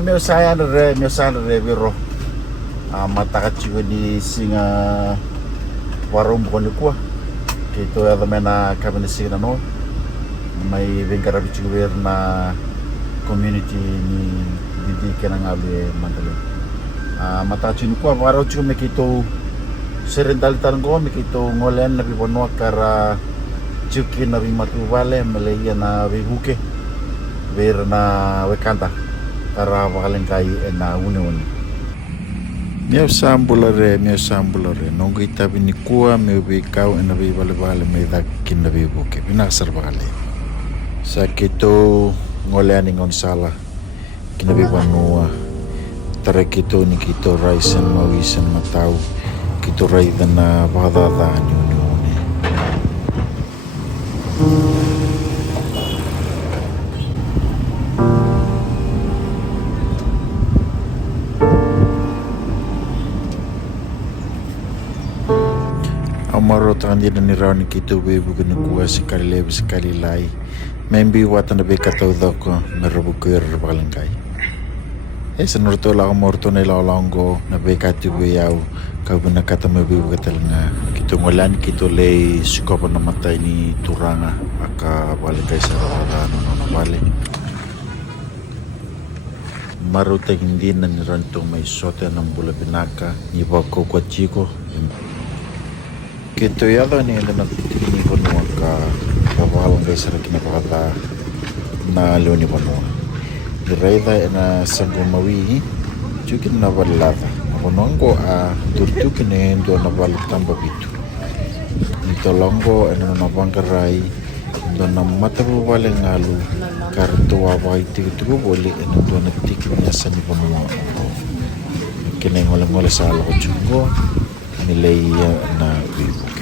meu saya re biro. Mata juga di singa warung bukan di kuah. Gitu ya mena kami di sini no. May bengkara juga na community ni di kenang abe mandalo. Mata cini kuah warung juga mekito serendal tango mekito ngolen nabi bonua kara cuki nabi matu vale meleia na vihuke ver na wekanta kara valen kai na une. Meu sambulare nongo itabi ni kua meu be kau ena be vale me da kinna be buke binasar vale sakito ngoleani ngon sala kinna be vanua tare kito ni kito raisen mawisen matau kito raidana vadada ni une Amaro tandi na ni rauni kito bebu kini kuwa sekali lebi sekali lai membi watan na beka tau doko merabu kuir balengkai norto la morto na longo na beka tubu yau kau bina kata mebu katalenga kito ngolan kito lei sukopa na mata ini turanga aka balengkai sarara no bale maruta hindi na ni ranto may sote ng bula binaka ni bako kwa chiko Kito yado ni enda na tini bonua ka kawalang guys sa kinapakata na leoni bonua. Iraida ena sanggo mawi jukin na balada. Bonongo a turtukin endo na balutamba bitu. Ito longo ena na bangkarai do na matabu wale ngalu karto awai tigu boli ena do na tiknya sa ni bonua. Kene ngole sa lo chungo nilai na bibu.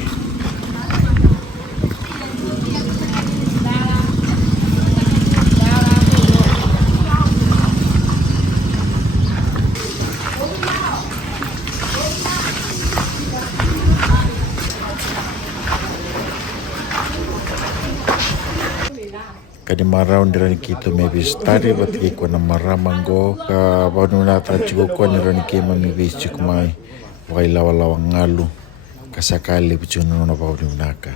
Kadi marau ndirani kito maybe study but iko na maramango ka banuna ta chigo ko ndirani kima maybe chikumai wai lawa ngalu kasakali bichuno na banunaka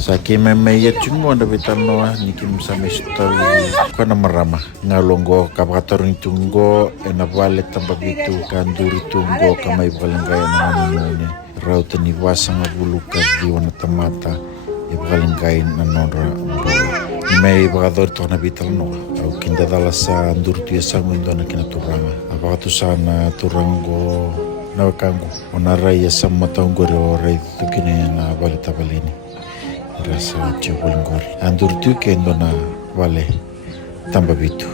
sa kima meya chungo na bitano ni kim samisto ko na marama ngalongo kapakatorong tungo ena vale tambabitu kanduri tungo kamay balangay na nune rauta ni wasang buluka diwana tamata ibalangay na nonra May bagador to na bital no au kinda dala sa ndurtu ya sangu indona kina turanga apakatu sana turango na wakangu onara ya sama taungore o rai tukine na balita balini rasa chibulngori andurtu ke indona vale tamba bitu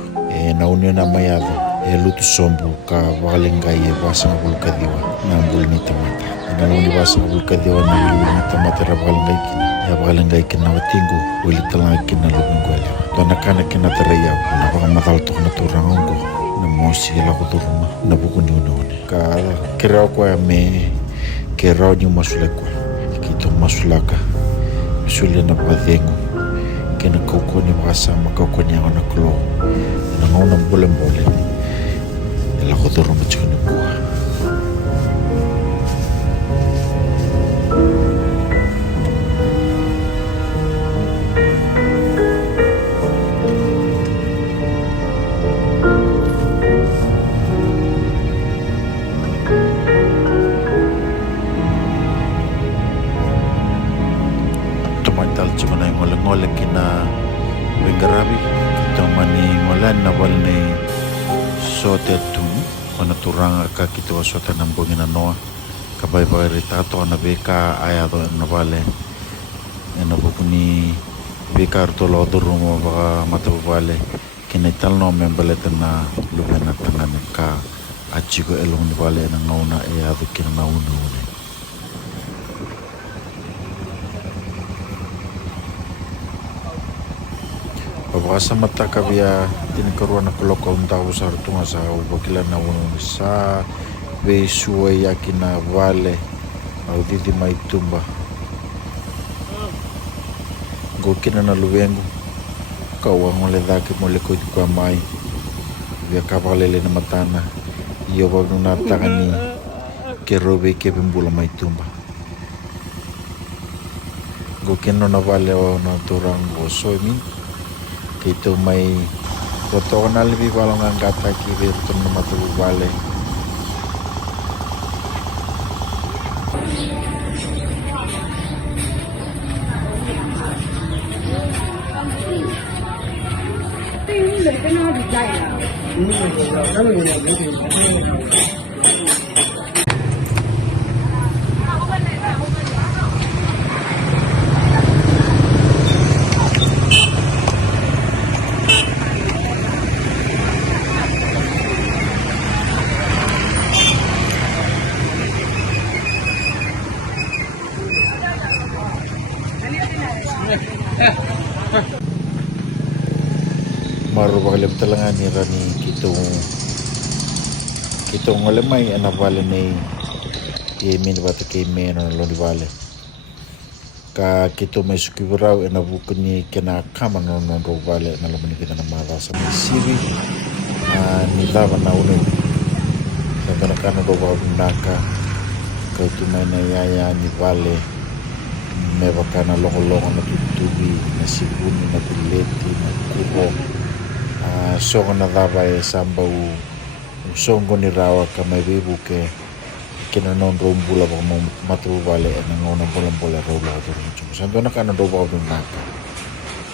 na unio na mayado lutu sombu ka valenga ye basang bulka diwa na bulni tamata na uni basang bulka diwa na bulni tamata ra valenga kina ya valenga kina watingu wili tala kina lubungwele dona kana kina taraya na baka matal to na turango na mosi la kuturuma na bukuni unone ka kirao kwa me kirao ni masulekwa kito masulaka misulia na badengu kena koko ni basa makoko ni ana klo na ngona mbole la kuturuma chuni kwa ngole kina bengarabi kita mani ngolan na walne sote tu ona turanga ka kita wasota nambongina noa kabay ritato na beka ayado na vale ena bukuni beka artolo durumo baka mata vale kina talno membaleta na lubena tangan ka achigo elong ni vale na ngauna ayado kina naunu Babasa mata kabia tinikaruan na koloko untao sa rutunga sa ubakila na unong sa besuwa yakina vale au didi maitumba gokina na luwengu kawa ngole dake mole ko kwa mai via kavalele na matana iyo vagunatagani kerobe kepembula maitumba go keno na vale o na turango soimin kito mai rotona libi balongan kata ki virtu na matu vale maru bagalim talangan ni rani kita ngole mai ana vale nei ke min bata ke men lo di vale ka kita mai sukibrau ana bukuni kena kama no ro vale na lo mani kita na mara sa sivi ni lava na une kana kana ro va naka ka tu mai na ya ni vale me bakana lo na tutubi na sibuni na bileti na kubo songo na lava e samba songo ni rawa ka mai bebu ke kena non rombula ba matu vale na ngona bola rola do chum sando na kana do ba do naka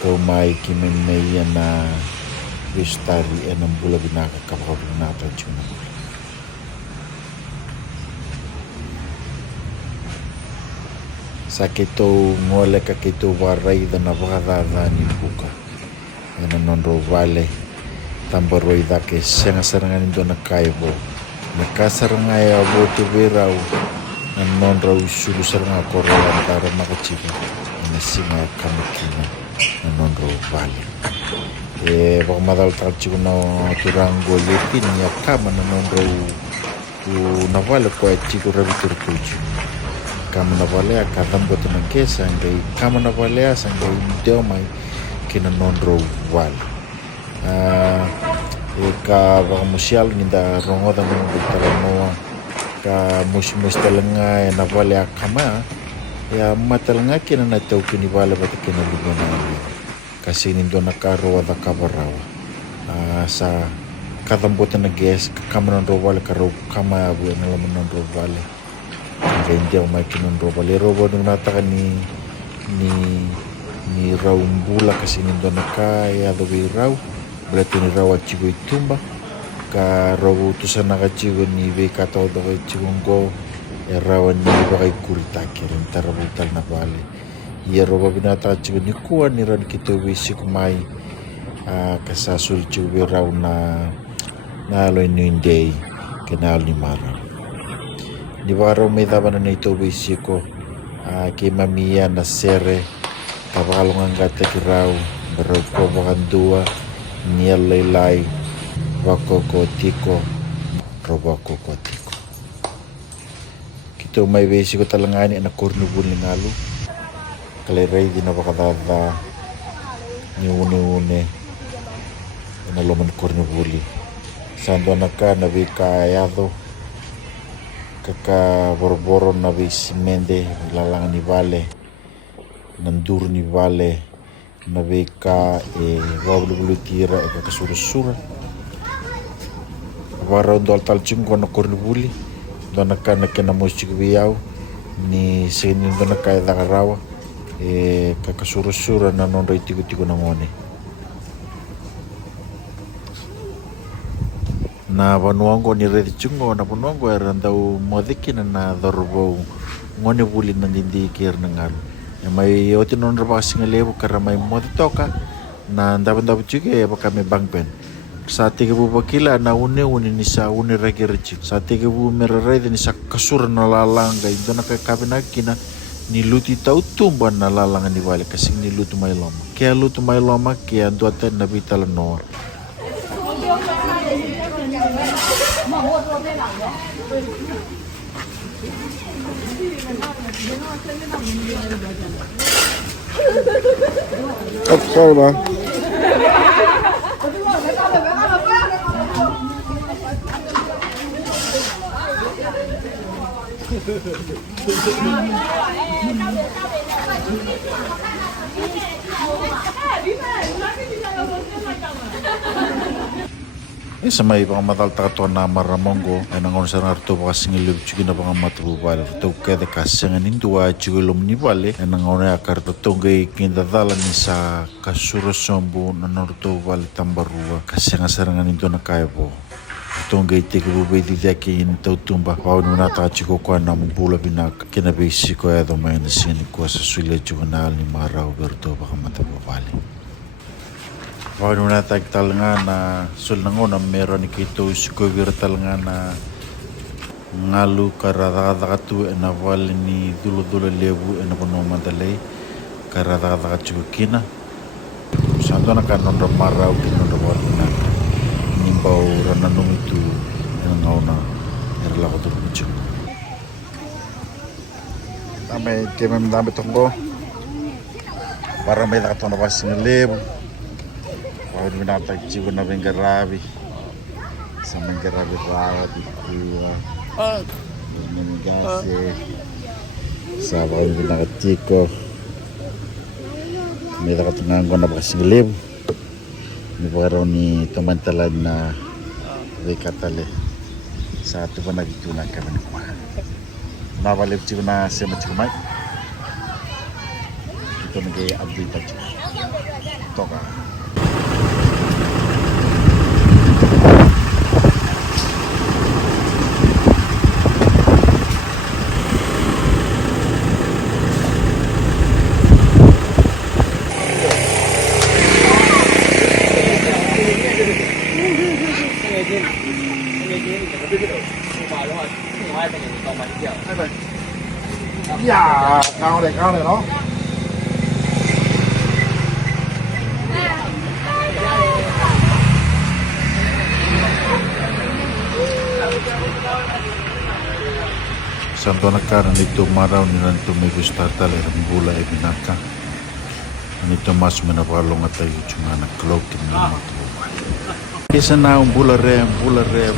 ko mai ki men nei na vistari e na bula binaka ka ba do naka chum saketo ngole ka keto warai da na vada ni buka na non ro vale tambaroi da ke senga serangan indo na kaibo na kasaranga ya bote verau na non ro sulu seranga korola taro makachiga na singa kamikina na non ro vale ba madal tachigo na turango leti ni akama na non ro na vale ko chigo rabitur tuju kama na vale akadam bote na kesa ngai kama na vale asangai deo mai kina non ro vale ka musial ninda rongo da mo bitala ka mustalanga na vale akama ya matalanga kina na tau kini vale bata kina lugana kasi nindo na karo da kabarawa sa kadambota na ges kama non ro vale karo kama abu na lo non ro vale rendia mai kina ro vale ro bo na ta ni raumbula kasi nindo na kaya do rau berarti ni rawa chigo itumba ka robo tusana ka chigo ni be kata do chigo ngo ya rawa ni bagai kurita kirin tarabu tal na vale ya robo binata chigo ni kuan ni ran kito wisi kumai kasasul chigo be raw na lo indei kenal ni mara di baro me daba na ito wisi ko ke mamia na sere kabalongan gata kirau berko bakandua niel lelai wakoko tiko robako tiko kito mai besi ko talangani na kornubul ni ngalu kalerai di na bakadada ni une na loman kornubuli sando naka na bika ayado kaka borboro na bisi mende lalang ni vale nandur ni vale na beka wablu tira e kasurusura wara ndol talchim kono kornubuli dona kana kena musik biau ni seni dona kai dagarawa kakasurusura na non tiku na ngone na vanuango ni redi chungo na vanuango era ndau modikina na dorbo ngone buli na dindi kir na ngalu mai oti non raba singalebu karena mai moti toka na ndabu juga baka me bangpen sate ke bu bakila na une ni sa une regerci sate ke bu merere ni sa kasur na lalang ga indona ka kabina kina ni luti tau tumba na lalang ni wale kasing ni lutu mai loma ke ando aten na bitala no Oh, sorry, man. Sa may pangamatal takatuan na maramonggo ay nangon sa narto kasing ilib chugi na pangamat bubal to kada kasangan indua chugulom ni bale ay nangon ay akarto tunggay kindadalan ni sa kasurosombo na narto bal tambarua kasangan sarangan into na kaya po tunggay tikububay didaki in tautumba pao nuna tachiko kwa na mubula binak kinabisi ko ay domay na sinik ko sa sulia juvenal ni Maraw Berto pakamata bubali. Pagano na tagtal nga na sulnango na meron ni kito sukubir tal nga na ngalu karadakatu na wali ni dulo-dulo lebu na puno madalay karadakatu kina santo na kanon na Maraw kinon na wali na nimbaw rananong itu nga na erala ko tulungan siya may kemem dami tonggo para may nakatong na pasing lebu. Pagod minatag chigo na benggarabi sa benggarabi rawat ikuwa namigase sa pagod minakachiko may nakatungan ko na bakasinglib may pagkaraw ni tumantalad na rekatale sa ato pa nagitunan kami na kumahan nabalip chigo na sema chigo may ito nag-i-update chigo ito ka dạ cao này đó santo nagkaroon nito Maraw nila nito may gustar talaga ng bula ay binaka nito mas manapalong at tayo yung anak klog tinanong matubay kesa na ang bula re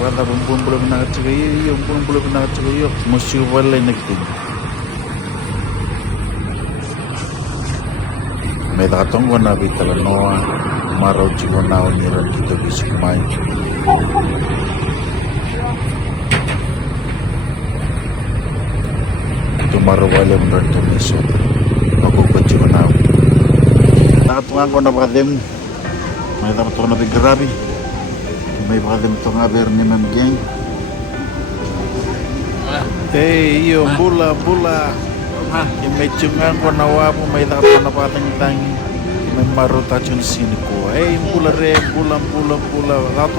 wala bang bula binakachagayo yung bula binakachagayo musyo walay nagtinda may takatong wana bitalanoa Maraw chiwanao niran kita bisik main ito Maraw wala mran to meso ako pa chiwanao nakatungan ko na bakadem may takatong na bigarabi may bakadem ito nga ber ni mamigyan hey iyo bula yung may tiyungan ko nawa po may takot na patang-tangi may marotachon sini ko ay bula takot nga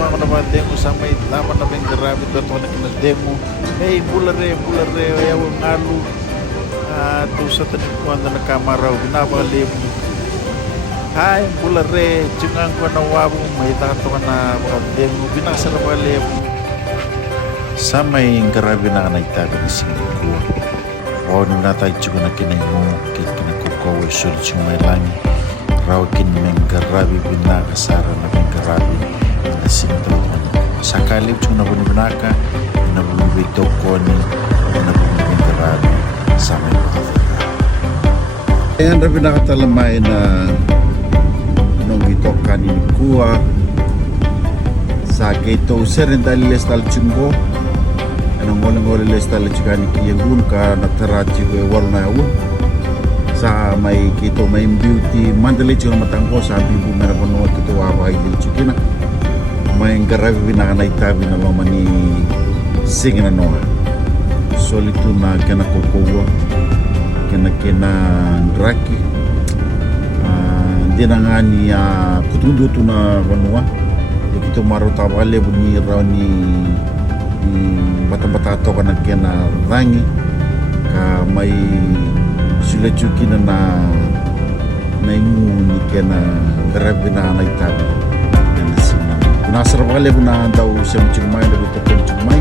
ko na patang sa may laman na may garabi takot na kinademo ay bula re ayaw ngalu to sa tanikuan na nakamaraw binabaliw ay bula re tiyungan ko nawa po may takot na patang binasarabaliw sa may garabi na kanagtabi na sini ko Raw ni natay juga na kinay mo kinakukaw sulit yung may langi raw kinmenggarabi binakasara na benggarabi na sinto sakalip yung nabunibinaka nabunibito ko ni nabunibinggarabi sa may makatira ayan na binakatalamay na nung ito kanin kuha sa kito serendaliles talchunggo anong ngoling-ngoling lestal chikani kiyangun ka nataraji we warna yun sa may kito may beauty mandali chikang matangko sa bibu mera pono kito wabay dil chikina may garabi binakana itabi na loma ni singin na noa solito na kena kokowa kena draki hindi na nga ni kutunduto na wanua kito maro tabale bunyi raw ni bata-bata ka nagkena rangi ka may sulachuki na imu ni kena garabi na naitabi na nasina nasarap kali na daw siya mchumay na bito ko mchumay